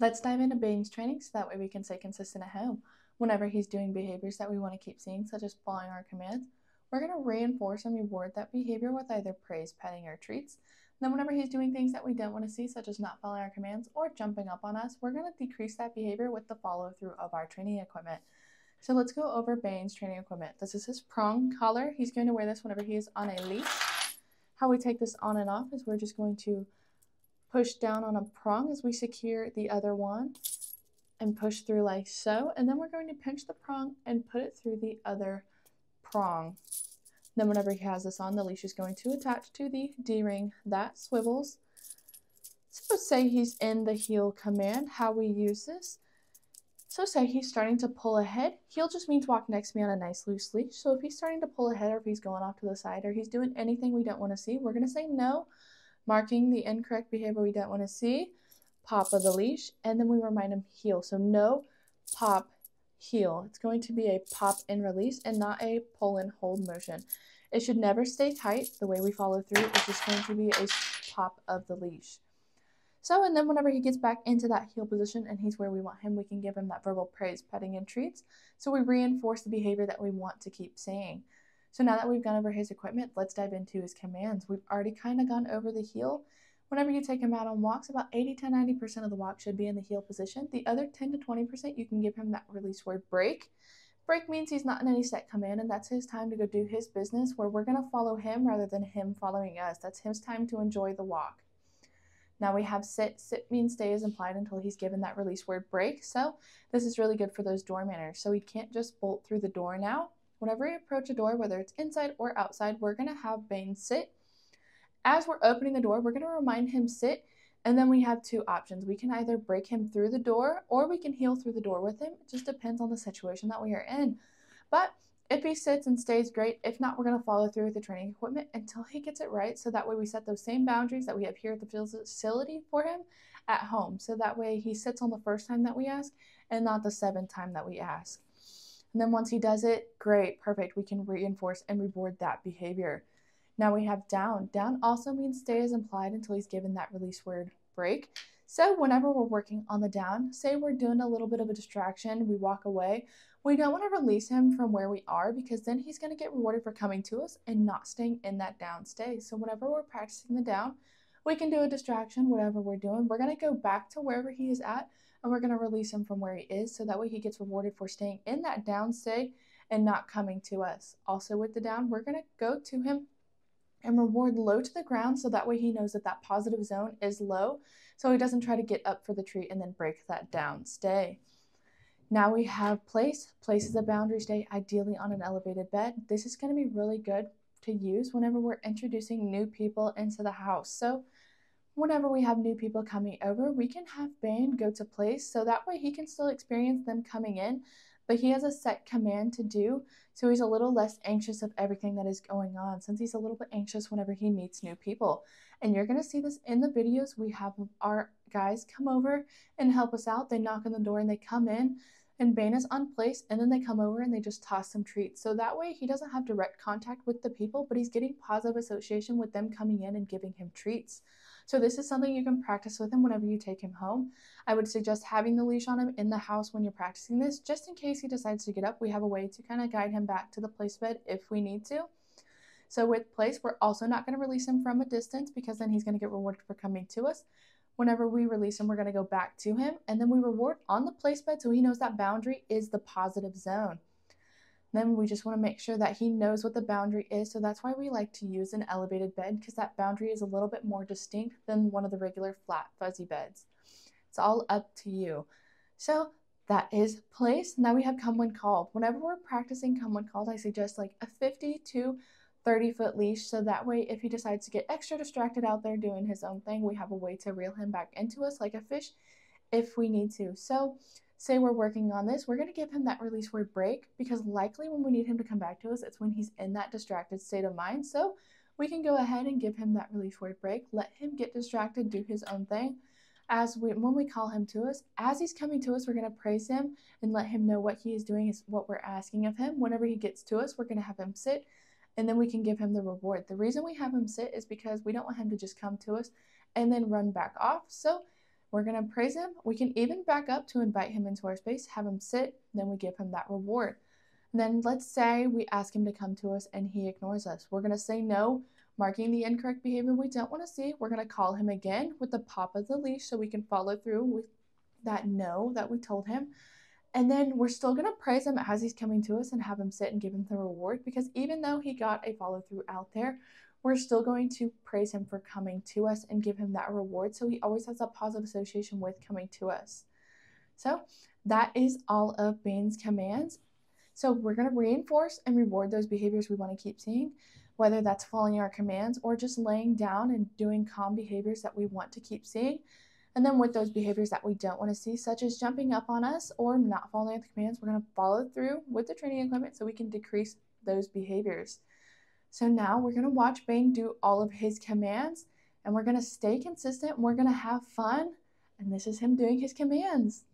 Let's dive into Bane's training so that way we can stay consistent at home. Whenever he's doing behaviors that we want to keep seeing, such as following our commands, we're going to reinforce and reward that behavior with either praise, petting, or treats. And then whenever he's doing things that we don't want to see, such as not following our commands or jumping up on us, we're going to decrease that behavior with the follow through of our training equipment. So let's go over Bane's training equipment. This is his prong collar. He's going to wear this whenever he is on a leash. How we take this on and off is we're just going to push down on a prong as we secure the other one and push through like so. And then we're going to pinch the prong and put it through the other prong. Then whenever he has this on, the leash is going to attach to the D-ring that swivels. So say he's in the heel command, how we use this. So say he's starting to pull ahead, heel just means walk next to me on a nice loose leash. So if he's starting to pull ahead, or if he's going off to the side, or he's doing anything we don't want to see, we're going to say no, marking the incorrect behavior we don't want to see, pop of the leash, and then we remind him heel. So no, pop, heel. It's going to be a pop and release and not a pull and hold motion. It should never stay tight. The way we follow through is just going to be a pop of the leash. So, and then whenever he gets back into that heel position and he's where we want him, we can give him that verbal praise, petting, and treats. So we reinforce the behavior that we want to keep seeing. So now that we've gone over his equipment, let's dive into his commands. We've already kind of gone over the heel. Whenever you take him out on walks, about 80 to 90% of the walk should be in the heel position. The other 10 to 20%, you can give him that release word break. Break means he's not in any set command, and that's his time to go do his business, where we're going to follow him rather than him following us. That's his time to enjoy the walk. Now we have sit. Sit means stay is implied until he's given that release word break. So this is really good for those door manners. So he can't just bolt through the door now. Whenever we approach a door, whether it's inside or outside, we're going to have Bane sit. As we're opening the door, we're going to remind him sit, and then we have two options. We can either break him through the door or we can heel through the door with him. It just depends on the situation that we are in. But if he sits and stays, great. If not, we're going to follow through with the training equipment until he gets it right. So that way we set those same boundaries that we have here at the facility for him at home. So that way he sits on the first time that we ask and not the seventh time that we ask. And then once he does it, great, perfect. We can reinforce and reward that behavior. Now we have down. Down also means stay is implied until he's given that release word break. So whenever we're working on the down, say we're doing a little bit of a distraction, we walk away, we don't want to release him from where we are because then he's going to get rewarded for coming to us and not staying in that down stay. So whenever we're practicing the down, we can do a distraction, whatever we're doing. We're going to go back to wherever he is at and we're going to release him from where he is. So that way he gets rewarded for staying in that down stay and not coming to us. Also with the down, we're going to go to him and reward low to the ground so that way he knows that that positive zone is low so he doesn't try to get up for the treat and then break that down stay. Now we have place. Place is a boundary stay, ideally on an elevated bed. This is going to be really good to use whenever we're introducing new people into the house. So whenever we have new people coming over, we can have Bane go to place so that way he can still experience them coming in, but he has a set command to do, so he's a little less anxious of everything that is going on since he's a little bit anxious whenever he meets new people. And you're going to see this in the videos. We have our guys come over and help us out. They knock on the door and they come in, and Bane is on place, and then they come over and they just toss some treats. So that way he doesn't have direct contact with the people, but he's getting positive association with them coming in and giving him treats. So this is something you can practice with him whenever you take him home. I would suggest having the leash on him in the house when you're practicing this, just in case he decides to get up. We have a way to kind of guide him back to the place bed if we need to. So with place, we're also not going to release him from a distance because then he's going to get rewarded for coming to us. Whenever we release him, we're going to go back to him, and then we reward on the place bed so he knows that boundary is the positive zone. Then we just want to make sure that he knows what the boundary is. So that's why we like to use an elevated bed, because that boundary is a little bit more distinct than one of the regular flat fuzzy beds. It's all up to you. So that is place. Now we have come when called. Whenever we're practicing come when called, I suggest like a 50 to 30-foot leash. So that way if he decides to get extra distracted out there doing his own thing, we have a way to reel him back into us like a fish if we need to. So say we're working on this, we're going to give him that release word break, because likely when we need him to come back to us, it's when he's in that distracted state of mind. So we can go ahead and give him that release word break, let him get distracted, do his own thing. When we call him to us, as he's coming to us, we're going to praise him and let him know what he is doing is what we're asking of him. Whenever he gets to us, we're going to have him sit, and then we can give him the reward. The reason we have him sit is because we don't want him to just come to us and then run back off. So We're going to praise him. We can even back up to invite him into our space, have him sit, then we give him that reward. And then let's say we ask him to come to us and he ignores us. We're going to say no, marking the incorrect behavior we don't want to see. We're going to call him again with the pop of the leash so we can follow through with that no that we told him. And then we're still going to praise him as he's coming to us and have him sit and give him the reward, because even though he got a follow through out there, we're still going to praise him for coming to us and give him that reward. So he always has a positive association with coming to us. So that is all of Bane's commands. So we're going to reinforce and reward those behaviors we want to keep seeing, whether that's following our commands or just laying down and doing calm behaviors that we want to keep seeing. And then with those behaviors that we don't want to see, such as jumping up on us or not following the commands, we're going to follow through with the training equipment so we can decrease those behaviors. So now we're going to watch Bane do all of his commands, and we're going to stay consistent, and we're going to have fun. And this is him doing his commands.